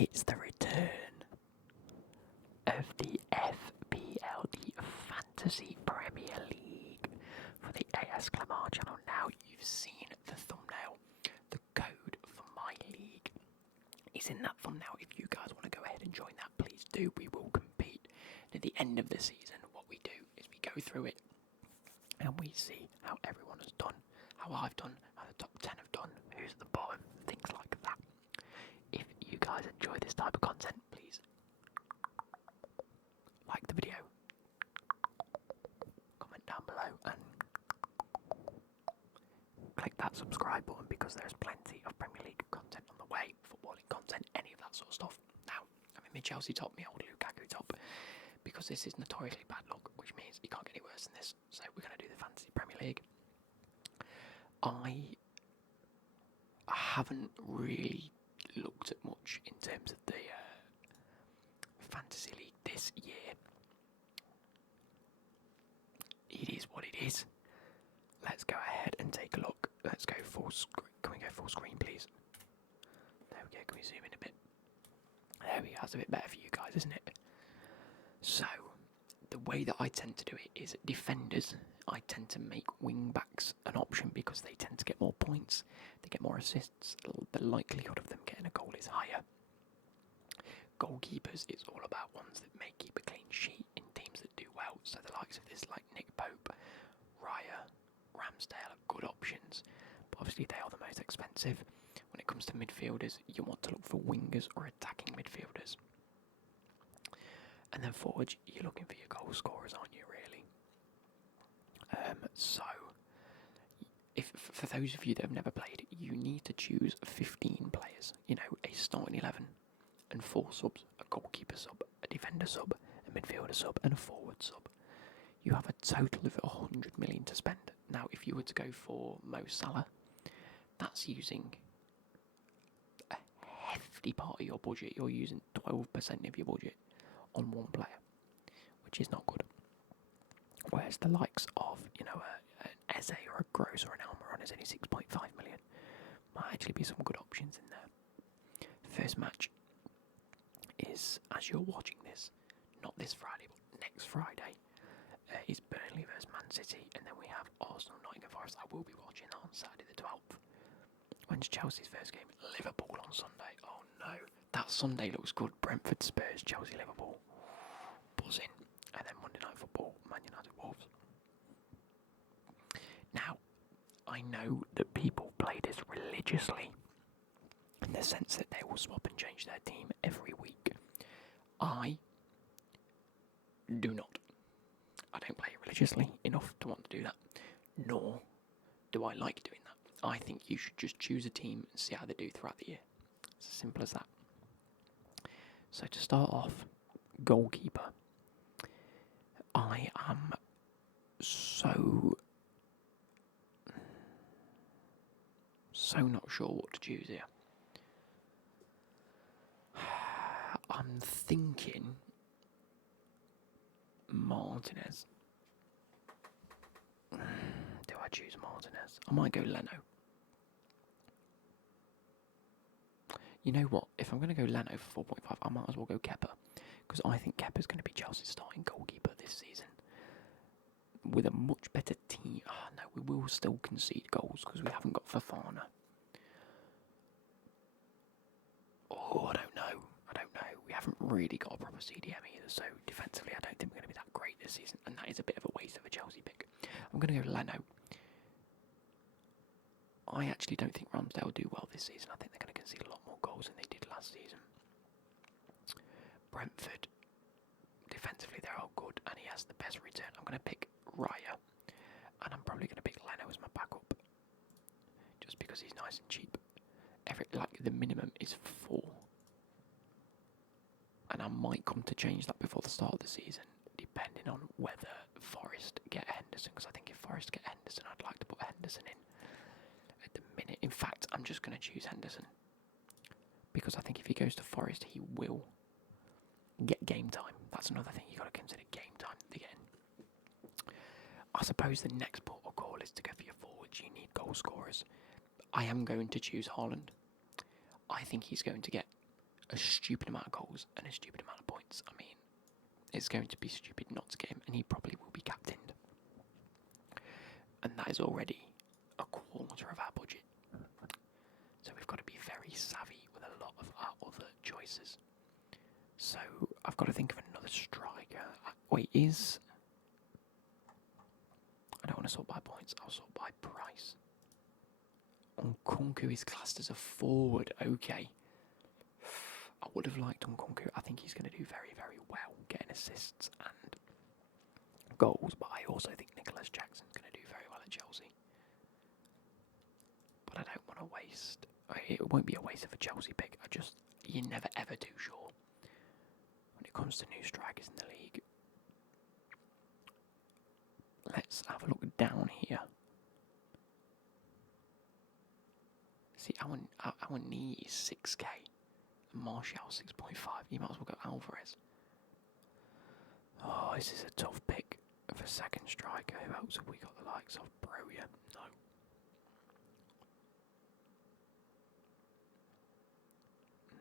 It's the return of the FPL, the Fantasy Premier League for the AS Clamar channel. Now you've seen the thumbnail. The code for my league is in that thumbnail. If you guys want to go ahead and join that, please do. We will compete. At the end of the season, what we do is we go through it and we see how everyone has done, how I've done, how the top 10 have done, who's at the bottom, things like that. If you guys enjoy this type of content, please like the video, comment down below, and click that subscribe button because there's plenty of Premier League content on the way, footballing content, any of that sort of stuff. Now, I'm in my Chelsea top, my old Lukaku top, because this is notoriously bad luck, which means it can't get any worse than this. So we're going to do the Fantasy Premier League. I haven't really looked at much in terms of the Fantasy League this year. It is what it is. Let's go ahead and take a look. Let's go full screen. Can we go full screen, please? There we go. Can we zoom in a bit? There we go. That's a bit better for you guys, isn't it? So, the way that I tend to do it is defenders. I tend to make wing backs an option because they tend to get more points, they get more assists, the likelihood of them getting a goal is higher. Goalkeepers, it's all about ones that may keep a clean sheet in teams that do well. So the likes of this, like Nick Pope, Raya, Ramsdale are good options, but obviously they are the most expensive. When it comes to midfielders, you want to look for wingers or attacking midfielders. And then forwards, you're looking for your goal scorers, aren't you, really? So, for those of you that have never played, you need to choose 15 players. You know, a starting 11 and 4 subs, a goalkeeper sub, a defender sub, a midfielder sub, and a forward sub. You have a total of 100 million to spend. Now, if you were to go for Mo Salah, that's using a hefty part of your budget. You're using 12% of your budget on one player, which is not good. Whereas the likes of, you know, an Eze or a Gross or an Almiron is only 6.5 million. Might actually be some good options in there. First match is, as you're watching this, not this Friday, but next Friday, is Burnley versus Man City, and then we have Arsenal, Nottingham Forest. I will be watching that on Saturday the 12th. When's Chelsea's first game? Liverpool on Sunday. Oh no, that Sunday looks good. Brentford, Spurs, Chelsea, Liverpool. Buzzing. And then Monday Night Football, Man United, Wolves. Now, I know that people play this religiously in the sense that they will swap and change their team every week. I do not. I don't play it religiously enough to want to do that, nor do I like doing that. I think you should just choose a team and see how they do throughout the year. It's as simple as that. So to start off, goalkeeper. I am so not sure what to choose here. I'm thinking Martinez. Do I choose Martinez? I might go Leno. You know what? If I'm going to go Leno for 4.5, I might as well go Kepa. Because I think Kepa's going to be Chelsea's starting goalkeeper this season. With a much better team. No, we will still concede goals because we haven't got Fofana. Oh, I don't know. We haven't really got a proper CDM either, so defensively I don't think we're going to be that great this season, and that is a bit of a waste of a Chelsea pick. I'm going to go Leno. I actually don't think Ramsdale will do well this season. I think they're going to concede a lot more goals than they did last season. Brentford, defensively they're all good, and he has the best return. I'm going to pick Raya, and I'm probably going to pick Leno as my backup, just because he's nice and cheap. The minimum is 4. And I might come to change that before the start of the season, depending on whether Forest get Henderson. Because I think if Forest get Henderson, I'd like to put Henderson in at the minute. In fact, I'm just going to choose Henderson. Because I think if he goes to Forest, he will get game time. That's another thing you've got to consider, game time again. I suppose the next port of call is to go for your forwards. You need goal scorers. I am going to choose Haaland. I think he's going to get a stupid amount of goals and a stupid amount of points. I mean, it's going to be stupid not to get him, and he probably will be captained. And that is already a quarter of our budget. So we've got to be very savvy with a lot of our other choices. So I've got to think of another striker. Wait, I don't want to sort by points, I'll sort by price. Nkunku is classed as a forward, okay. I would have liked Nkunku. I think he's going to do very, very well, getting assists and goals, but I also think Nicholas Jackson's going to do very well at Chelsea. But I don't want to waste... It won't be a waste of a Chelsea pick. You're never ever too sure when it comes to new strikers in the league. Let's have a look down here. See, our knee is 6k. And Martial 6.5. You might as well go Alvarez. Oh, this is a tough pick for a second striker. Who else have we got the likes of? Broya? No.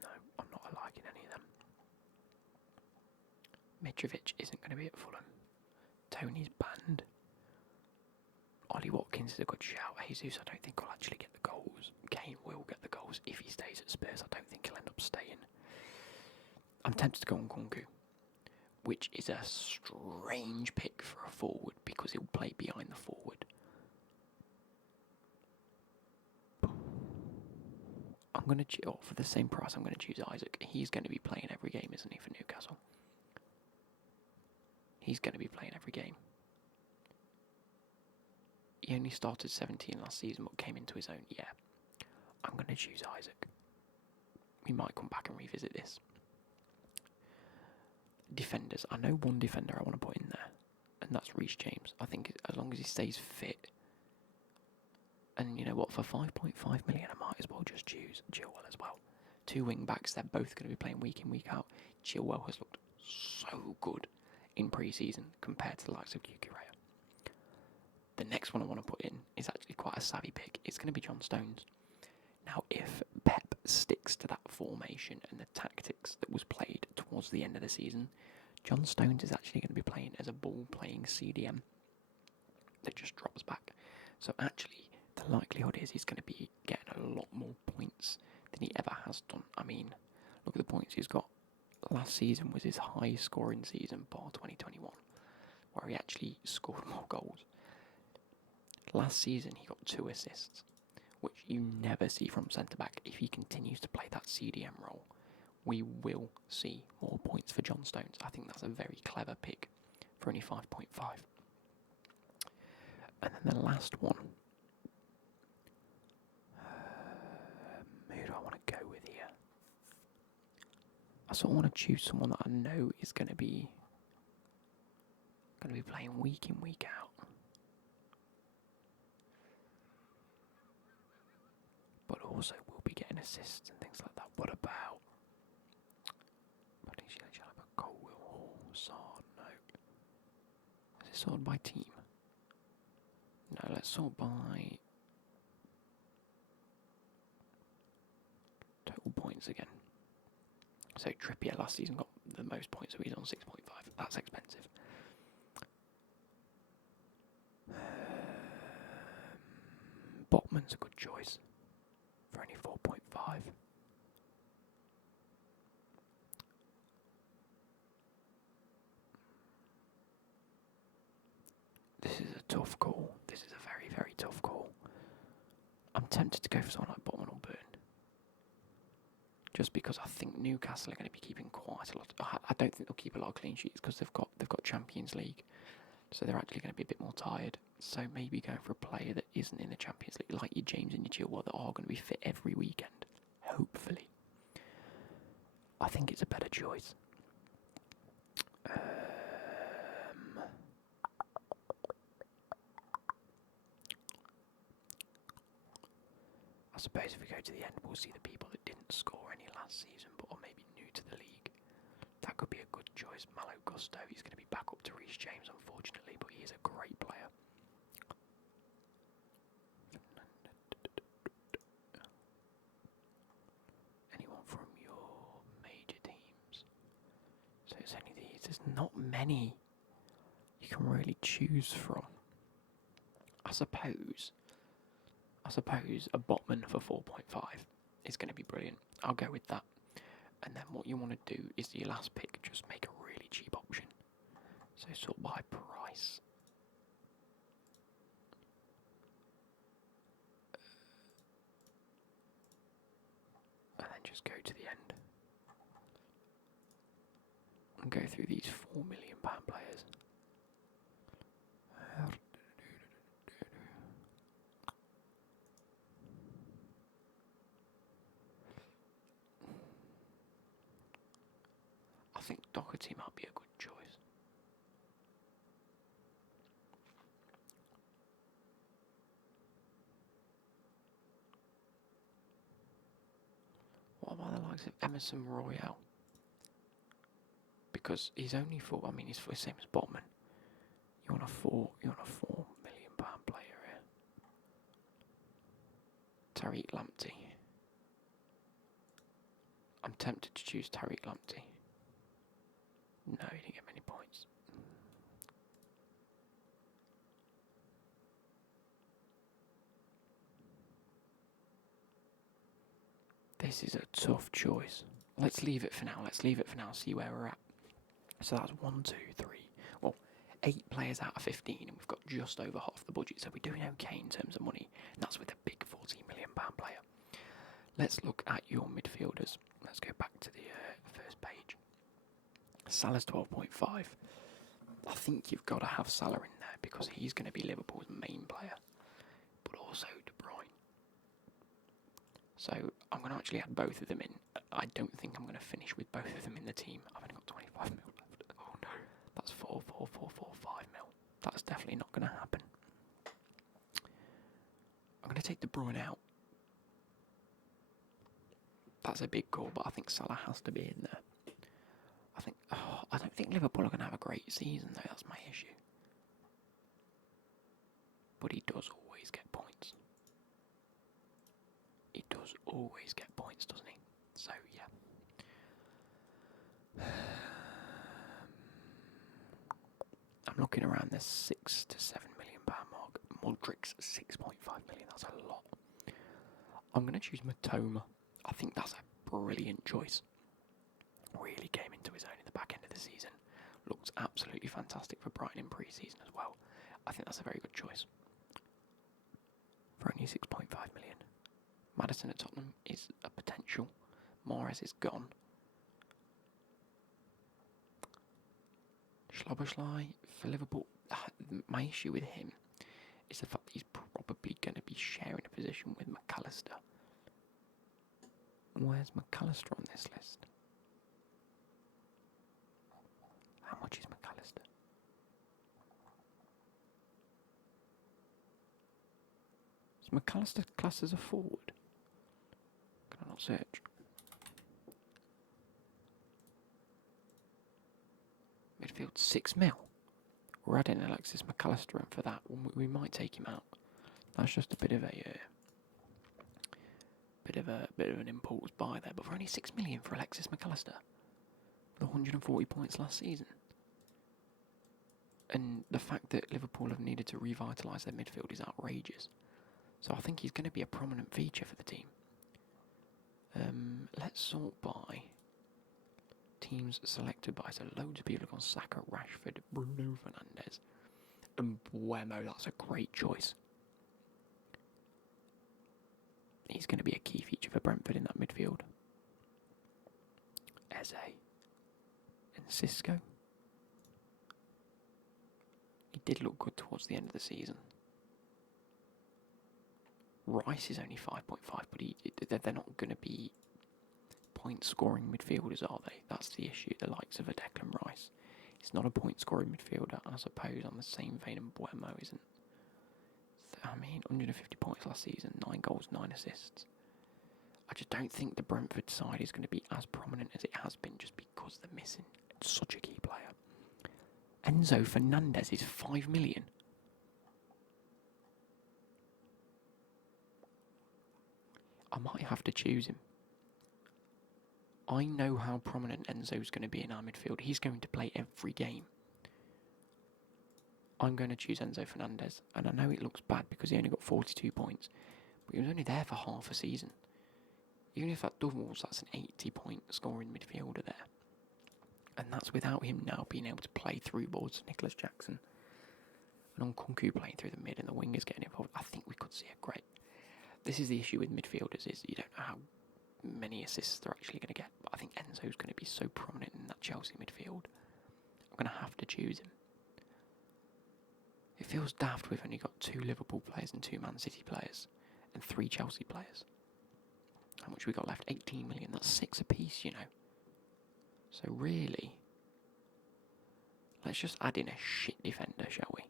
No, I'm not liking any of them. Mitrovic isn't going to be at Fulham. Tony's banned. Ollie Watkins is a good shout. Jesus, I don't think will actually get the goals. Kane will get the goals if he stays at Spurs. I don't think he'll end up staying. I'm tempted to go on Nkunku, which is a strange pick for a forward because he'll play behind the forward. I'm going to for the same price. I'm going to choose Isaac. He's going to be playing every game, isn't he, for Newcastle? He's going to be playing every game. He only started 17 last season, but came into his own. Yeah, I'm going to choose Isaac. We might come back and revisit this. Defenders. I know one defender I want to put in there, and that's Reece James. I think as long as he stays fit, and you know what, for 5.5 million, I might as well just choose Chilwell as well. 2 wing backs, they're both going to be playing week in, week out. Chilwell has looked so good in pre-season compared to the likes of Cucurella. The next one I want to put in is actually quite a savvy pick. It's going to be John Stones. Now, if Pep sticks to that formation and the tactics that was played towards the end of the season, John Stones is actually going to be playing as a ball-playing CDM that just drops back. So actually, the likelihood is he's going to be getting a lot more points than he ever has done. I mean, look at the points he's got. Last season was his highest scoring season, bar 2021, where he actually scored more goals. Last season, he got 2 assists, which you never see from centre-back. If he continues to play that CDM role, we will see more points for John Stones. I think that's a very clever pick for only 5.5. And then the last one. Who do I want to go with here? I sort of want to choose someone that I know is going to be playing week in, week out. But also will be getting assists and things like that. What about Colwill, Sard? No. Is it sorted by team? No, let's sort by total points again. So Trippier last season got the most points, so he's on 6.5. That's expensive. Botman's a good choice for only 4.5. This is a tough call. This is a very, very tough call. I'm tempted to go for someone like Botman or Burn. Just because I think Newcastle are going to be keeping quite a lot. I don't think they'll keep a lot of clean sheets because they've got Champions League, so they're actually going to be a bit more tired. So maybe going for a player that isn't in the Champions League, like your James and your Chilwell, that are going to be fit every weekend. Hopefully, I think it's a better choice. I suppose if we go to the end, we'll see the people that didn't score any last season, but are maybe new to the league. That could be a good choice. Malo Gusto, he's going to be back up to Reece James, unfortunately, but he is a great player. Anyone from your there's not many you can really choose from. I suppose a Botman for 4.5 is going to be brilliant. I'll go with that. And then what you want to do is your last pick, just make a really cheap option. So sort by price. And then just go to the end. And go through these £4 million players. I think Doherty might be a good choice. What about the likes of Emerson Royale? Because he's only for, I mean, he's for the same as Botman. You want a £4 million player here. Tariq Lamptey. I'm tempted to choose Tariq Lamptey. No, he didn't get many points. This is a tough choice. Let's leave it for now. See where we're at. So that's 8 players out of 15, and we've got just over half the budget. So we're doing okay in terms of money, and that's with a big £14 million player. Let's look at your midfielders. Let's go back to the first page. Salah's 12.5. I think you've got to have Salah in there because he's going to be Liverpool's main player, but also De Bruyne. So I'm going to actually add both of them in. I don't think I'm going to finish with both of them in the team. I've only got 25 mil left. Oh no, that's 4, 4, 4, 4, 5 mil. That's definitely not going to happen. I'm going to take De Bruyne out. That's a big call, but I think Salah has to be in there. I don't think Liverpool are going to have a great season though. That's my issue. But he does always get points. He does always get points, doesn't he? So yeah. I'm looking around the £6 to £7 million mark. Modric's 6.5 million. That's a lot. I'm going to choose Matoma. I think that's a brilliant choice. Really came into his own in the back end of the season. Looked absolutely fantastic for Brighton in pre-season as well. I think that's a very good choice. For only 6.5 million. Maddison at Tottenham is a potential. Mahrez is gone. Szoboszlai for Liverpool. My issue with him is the fact that he's probably going to be sharing a position with McAllister. Where's McAllister on this list? How much is McAllister? Is McAllister classed as a forward? Can I not search? Midfield 6 mil. We're adding Alexis McAllister in for that. We might take him out. That's just a bit of an impulse buy there. But for only 6 million for Alexis McAllister, with 140 points last season, and the fact that Liverpool have needed to revitalise their midfield is outrageous. So I think he's going to be a prominent feature for the team. Let's sort by teams selected by. So loads of people have gone Saka, Rashford, Bruno Fernandes, and Buemo. That's a great choice. He's going to be a key feature for Brentford in that midfield. Eze and Cisco. He did look good towards the end of the season. Rice is only 5.5, but they're not going to be point-scoring midfielders, are they? That's the issue. The likes of a Declan Rice. He's not a point-scoring midfielder, and I suppose on the same vein, and Buemo isn't. I mean, 150 points last season, 9 goals, 9 assists. I just don't think the Brentford side is going to be as prominent as it has been just because they're missing such a key player. Enzo Fernandez is 5 million. I might have to choose him. I know how prominent Enzo's going to be in our midfield. He's going to play every game. I'm going to choose Enzo Fernandez, and I know it looks bad because he only got 42 points, but he was only there for half a season. Even if that doubles, that's an 80-point scoring midfielder there. And that's without him now being able to play through balls to Nicholas Jackson. And on Kunku playing through the mid and the wingers getting involved, I think we could see a great... This is the issue with midfielders, is you don't know how many assists they're actually going to get. But I think Enzo's going to be so prominent in that Chelsea midfield. I'm going to have to choose him. It feels daft we've only got 2 Liverpool players and 2 Man City players and 3 Chelsea players. How much we got left? 18 million. That's 6 apiece, you know. So really, let's just add in a shit defender, shall we?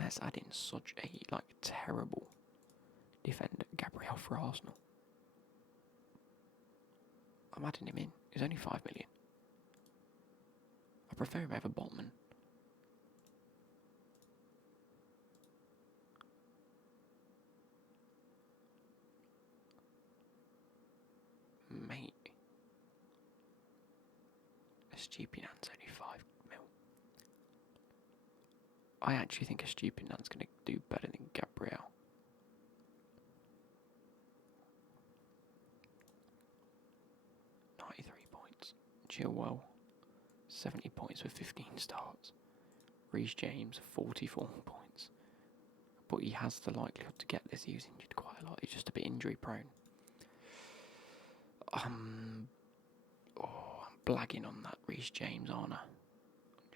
Let's add in such a terrible defender, Gabriel for Arsenal. I'm adding him in. He's only 5 million. I prefer him over Botman. Mate. Estupinan's only 5 mil. I actually think Estupinan's going to do better than Gabriel. Chilwell, 70 points with 15 starts. Reece James, 44 points. But he has the likelihood to get this. He was injured quite a lot. He's just a bit injury prone. I'm blagging on that Reece James, aren't I?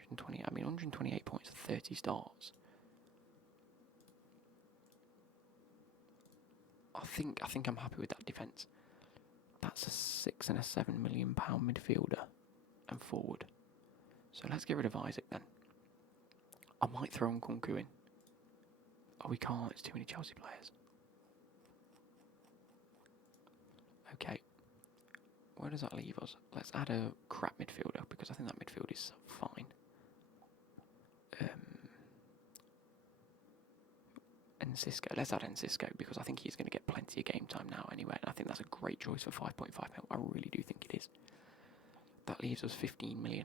128 points, 30 starts. I think I'm happy with that defence. That's a £6 and a £7 million midfielder and forward. So let's get rid of Isaac then. I might throw on Kunku in. Oh, we can't. It's too many Chelsea players. Okay. Where does that leave us? Let's add a crap midfielder because I think that midfield is fine. Cisco. Let's add Cisco because I think he's going to get plenty of game time now anyway. And I think that's a great choice for 5.5 mil. I really do think it is. That leaves us 15 million.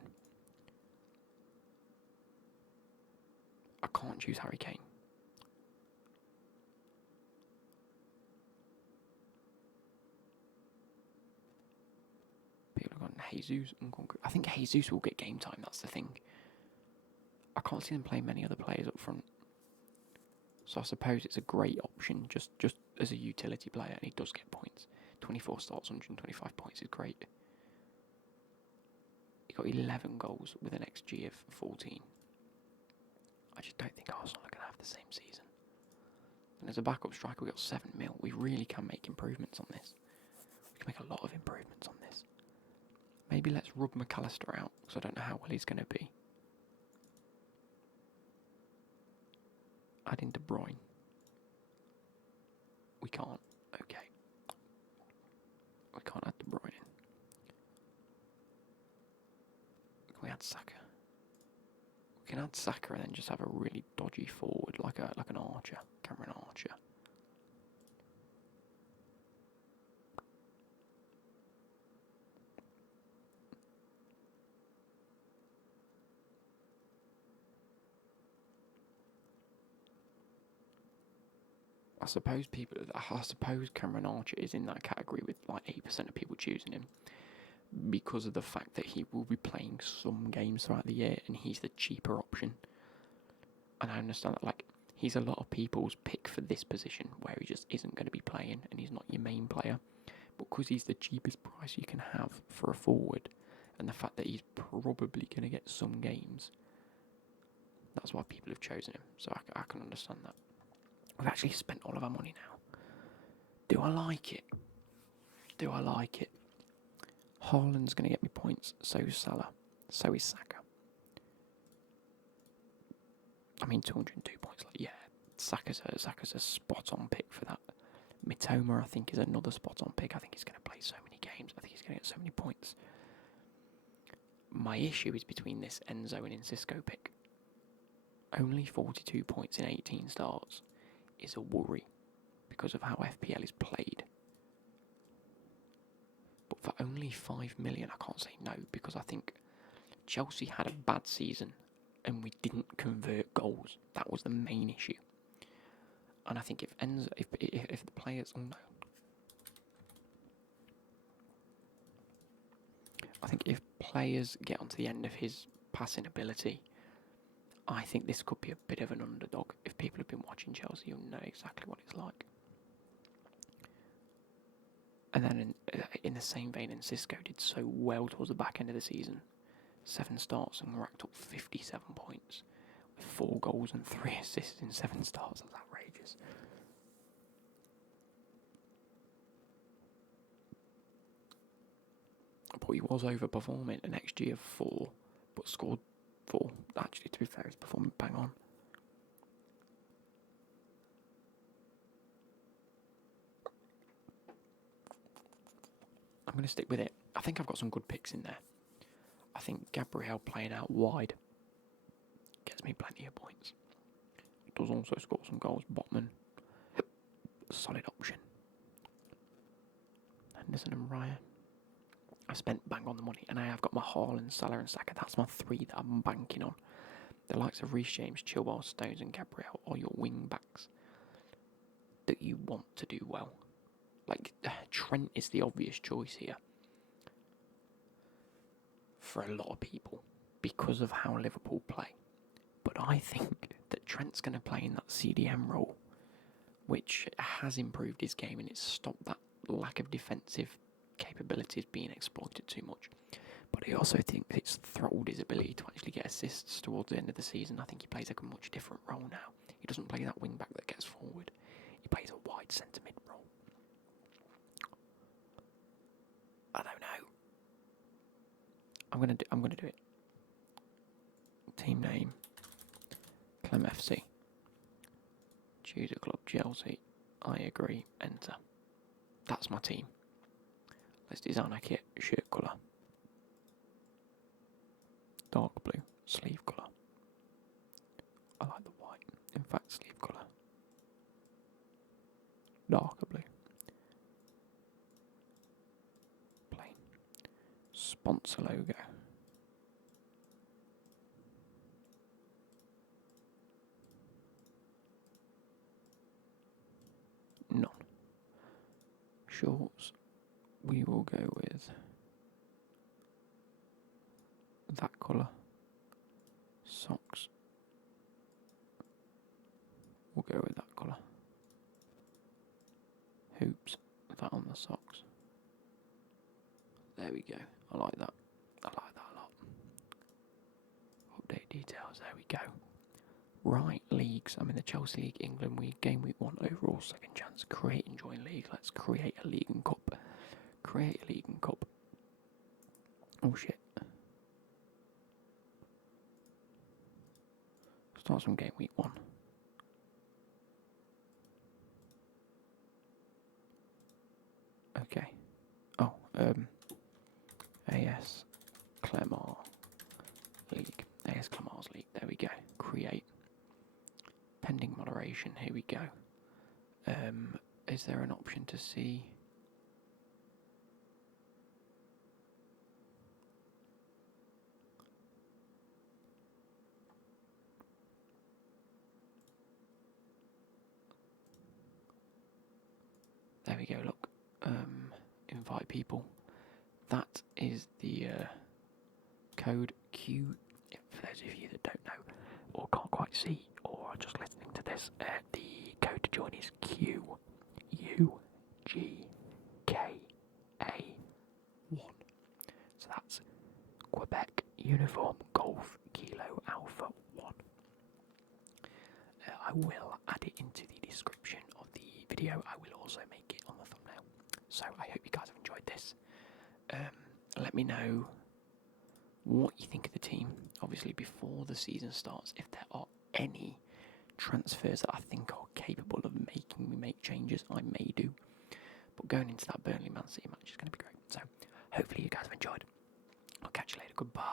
I can't choose Harry Kane. People have gone Jesus and Kunku. I think Jesus will get game time. That's the thing. I can't see them playing many other players up front. So I suppose it's a great option just as a utility player, and he does get points. 24 starts, 125 points is great. He got 11 goals with an XG of 14. I just don't think Arsenal are going to have the same season. And as a backup striker, we got 7 mil. We really can make improvements on this. We can make a lot of improvements on this. Maybe let's rub McAllister out, because I don't know how well he's going to be. Add in De Bruyne. We can't. Okay. We can't add De Bruyne in. Can we add Saka? We can add Saka and then just have a really dodgy forward, like an Archer, Cameron Archer. I suppose Cameron Archer is in that category with like 8% of people choosing him because of the fact that he will be playing some games throughout the year and he's the cheaper option. And I understand that he's a lot of people's pick for this position where he just isn't going to be playing and he's not your main player. But because he's the cheapest price you can have for a forward and the fact that he's probably going to get some games, that's why people have chosen him. So I can understand that. We've actually spent all of our money now. Do I like it? Do I like it? Haaland's going to get me points. So is Salah. So is Saka. 202 points. Saka's a spot-on pick for that. Mitoma, I think, is another spot-on pick. I think he's going to play so many games. I think he's going to get so many points. My issue is between this Enzo and Cisco pick. Only 42 points in 18 starts is a worry because of how FPL is played. But for only 5 million, I can't say no, because I think Chelsea had a bad season and we didn't convert goals. That was the main issue. And I think if the players, oh no, I think if players get onto the end of his passing ability, I think this could be a bit of an underdog. If people have been watching Chelsea, you'll know exactly what it's like. And then in the same vein, Cisco did so well towards the back end of the season. 7 starts and racked up 57 points with 4 goals and 3 assists in 7 starts. That's outrageous. But he was overperforming an XG of 4, but scored 4. Actually, to be fair, he's performing bang on. I'm going to stick with it. I think I've got some good picks in there. I think Gabriel playing out wide gets me plenty of points. Does also score some goals. Botman, solid option. Henderson and Raya. I spent bang on the money, and I have got my Haaland, Salah and Saka. That's my 3 that I'm banking on. The likes of Reece James, Chilwell, Stones and Gabriel are your wing backs that you want to do well. Like, Trent is the obvious choice here for a lot of people because of how Liverpool play. But I think that Trent's going to play in that CDM role, which has improved his game and it's stopped that lack of defensive capabilities being exploited too much. But I also think it's throttled his ability to actually get assists towards the end of the season. I think he plays a much different role now. He doesn't play that wing back that gets forward. He plays a wide centre mid role. I don't know. I'm gonna do it. Team name: Clem FC. Choose a club: Chelsea. I agree. Enter. That's my team. Let's design a kit. Shirt colour: dark blue. Sleeve colour: I like the white. In fact, sleeve colour: darker blue. Plain. Sponsor logo: none. Shorts: we will go with that colour. Socks: we'll go with that colour. Hoops: that on the socks. There we go. I like that. I like that a lot. Update details. There we go. Right, leagues. I'm in the Chelsea League, England League, Game Week 1, overall second chance. Create and join league. Let's create a league and cup. Create a league and cup. Oh shit. Starts from Game Week 1. Okay. Oh, AS Clemar League. AS Clemar's League. There we go. Create. Pending moderation. Here we go. Is there an option to see? There we go. Look. Invite people. That is the code Q. For those of you that don't know or can't quite see or are just listening to this, the code to join is QUGKA1. So that's Quebec Uniform Golf Kilo Alpha 1. I will add it into the description of the video. I will also make it on the thumbnail. So I hope you guys have enjoyed this. Let me know what you think of the team, obviously before the season starts. If there are any transfers that I think are capable of making me make changes, I may do. But going into that Burnley Man City match is going to be great. So hopefully you guys have enjoyed. I'll catch you later. Goodbye.